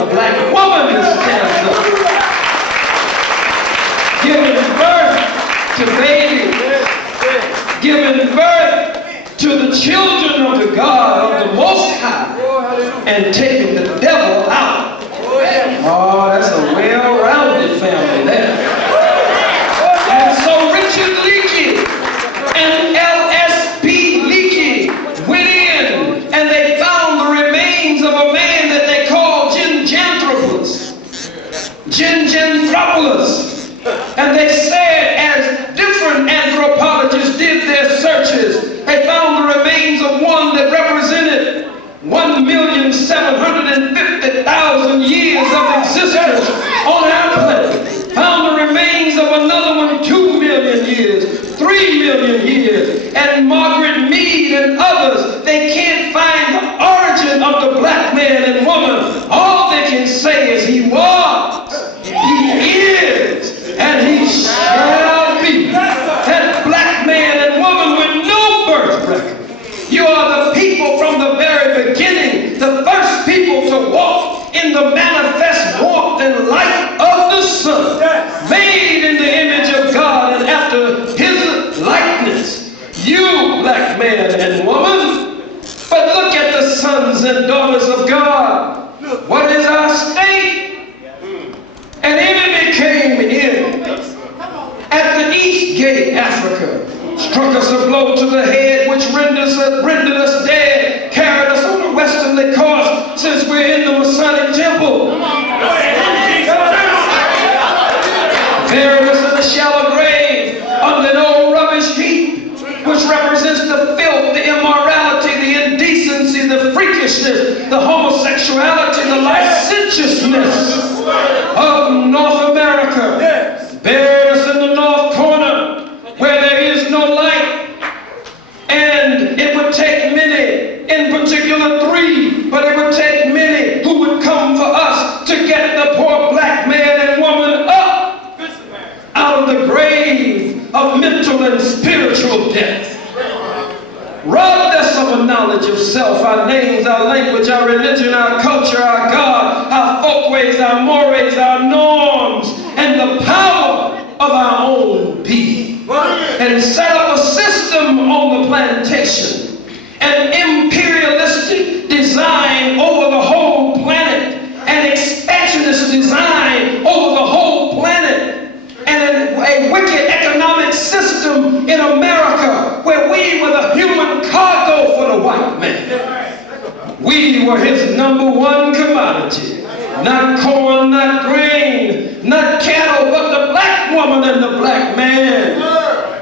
the black woman who stands up, giving birth to babies, giving birth to the children of the God of the Most High, and taking the devil out. Oh, that's a well-rounded family there. And so Richard Leakey and L.S.P. Leakey went in and they found the remains of a man that they called Gingenthropoulos. And they said, as different anthropologists did their searches, they found the remains of one that represented 1,750,000 years of existence on our planet. Found the remains of another one, 2 million years, 3 million years. And Margaret Mead and others, they can't find the origin of the black man and woman. All they can say is he was, he is, and he shall be. That black man and woman with no birth record. You are the people from the very beginning, the first people to walk in the manifest warmth and light of the sun, made in the image of God and after his likeness. You, black man and woman, but look at the sons and daughters of God. What is our state? An enemy came in at the East Gate, Africa, struck us a blow to the head, which rendered us dead, carried us on a westerly course, since we're in the Masonic temple. Buried us in a shallow grave, under an old rubbish heap, which represents the filth, the immorality, the indecency, the freakishness, the homosexuality, the licentiousness of North America. Buried us in the north corner, where there is no light. And it would take many, in particular 3, but it would take many who would come for us to get the poor black man and woman up out of the grave of mental and spiritual death. Robbed us of a knowledge of self, our names, our language, our religion, our culture, our God, our folkways, our mores, our norms, and the power of our own being. And set up a system on the plantation, an imperialistic design over the whole planet, an expansionist design over the whole planet, and a wicked economic system in America where we were the human cargo for the white man. We were his #1 commodity. Not corn, not grain, not cattle, but the black woman and the black man.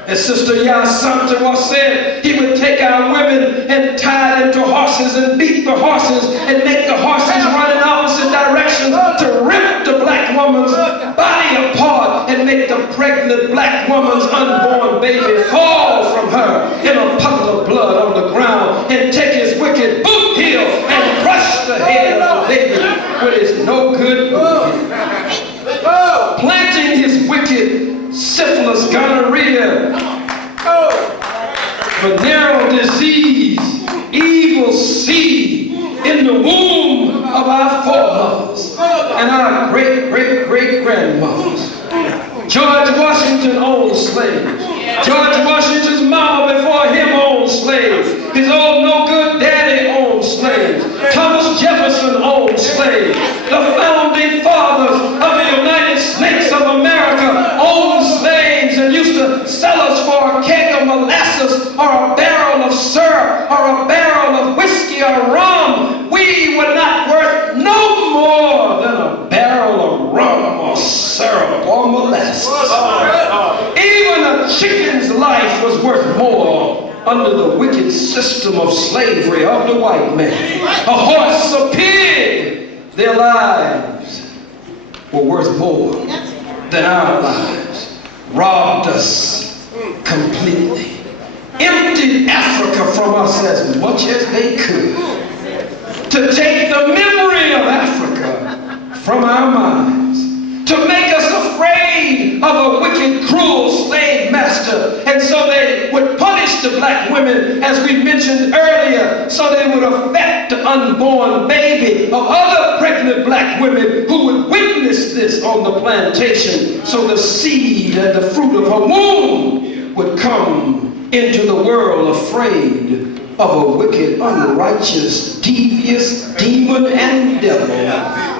As Sister Yasantawa said, he would take our women and tie them to horses and beat the horses and make the horses run in opposite directions to rip the black woman's body apart and make the pregnant black woman's unborn baby fall from her in a puddle of blood on the ground and take his wicked boot heel and crush the head of the baby with his no good boot heel. Planting his wicked syphilis, gonorrhea, venereal disease, evil seed in the womb of our foremothers and our great-great-great-grandmothers. George Washington owned slaves. George Washington's mama before him owned slaves. His old no-good daddy owned slaves. Thomas Jefferson owned slaves. The founding fathers of the United States of America owned slaves and used to sell us for a keg of molasses or a barrel of syrup or a barrel of whiskey or rum. We were not worth no more than a barrel of rum or syrup or molasses. Even a chicken's life was worth more under the wicked system of slavery of the white man. A horse, a pig, their lives were worth more than our lives. Robbed us completely. Emptied Africa from us as much as they could. To take the memory of Africa from our minds. To make us afraid of a wicked, cruel slave master. And so they would punish the black women, as we mentioned earlier, so they would affect the unborn baby of other pregnant black black women who would witness this on the plantation, so the seed and the fruit of her womb would come into the world afraid of a wicked, unrighteous, devious demon and devil,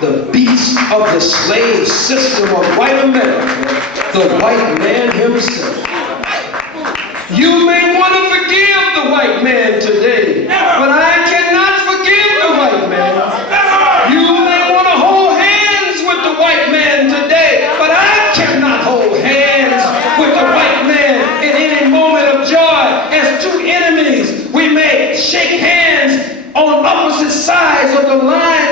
the beast of the slave system of white America, the white man himself. You may want to forgive the white man today, but I cannot forgive the white man. You may want to hold hands with the white man today, but I cannot hold hands with the white man in any moment of joy. As two enemies, we may shake hands on opposite sides of the line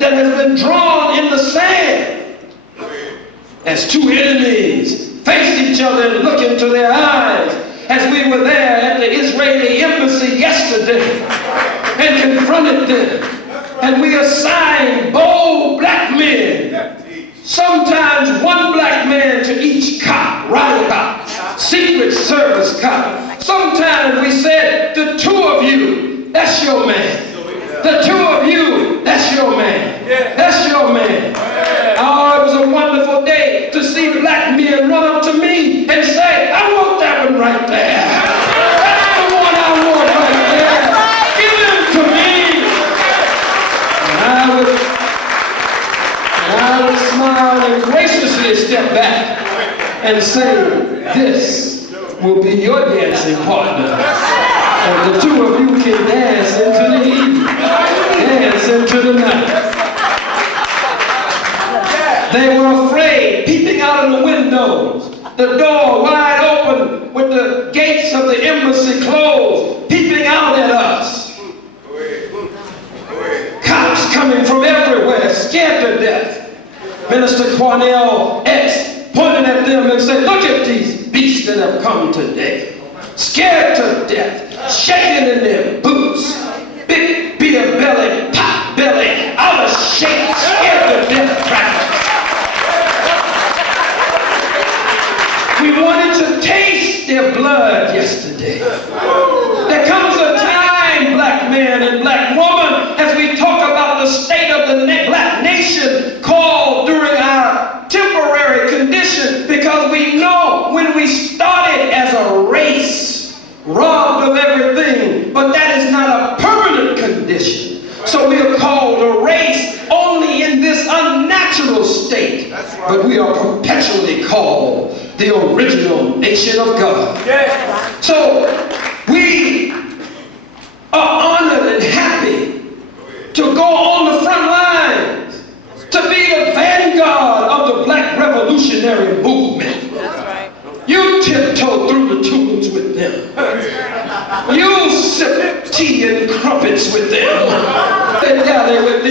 that has been drawn in the sand. As two enemies faced each other and looked into their eyes, as we were there at the Israeli embassy yesterday and confronted them, and we assigned bold black men, sometimes one black man to each cop, riot cop, Secret Service cop. Sometimes we said, the two of you, that's your man. The two of you, that's your man. That's your man. Oh, it was a wonderful day to see black men run up to me and say, I want that one right there. That's the one I want right there. Give him to me. And I would smile and graciously step back and say, this will be your dancing partner. And the two of you can dance into the evening, dance into the night. They were afraid, peeping out of the windows, the door wide open with the gates of the embassy closed, peeping out at us. Cops coming from everywhere, scared to death. Minister Cornell X pointed at them and said, look at these beasts that have come today. Scared to death, shaking in their boots, big beer belly, pot belly, out of shape, scared to death crackers. We wanted to taste their blood yesterday. There comes a time, black man and black woman, as we talk about the state of the black nation called during our temporary condition, because we know when we started as a race, robbed of everything, but that is not a permanent condition. So we are called a race only in this unnatural state, but we are perpetually called the original nation of God. So we are honored and happy to go on the front lines, to be the vanguard of the black revolutionary movement. You tiptoe through the tunes with them. You sip tea and crumpets with them. And dally with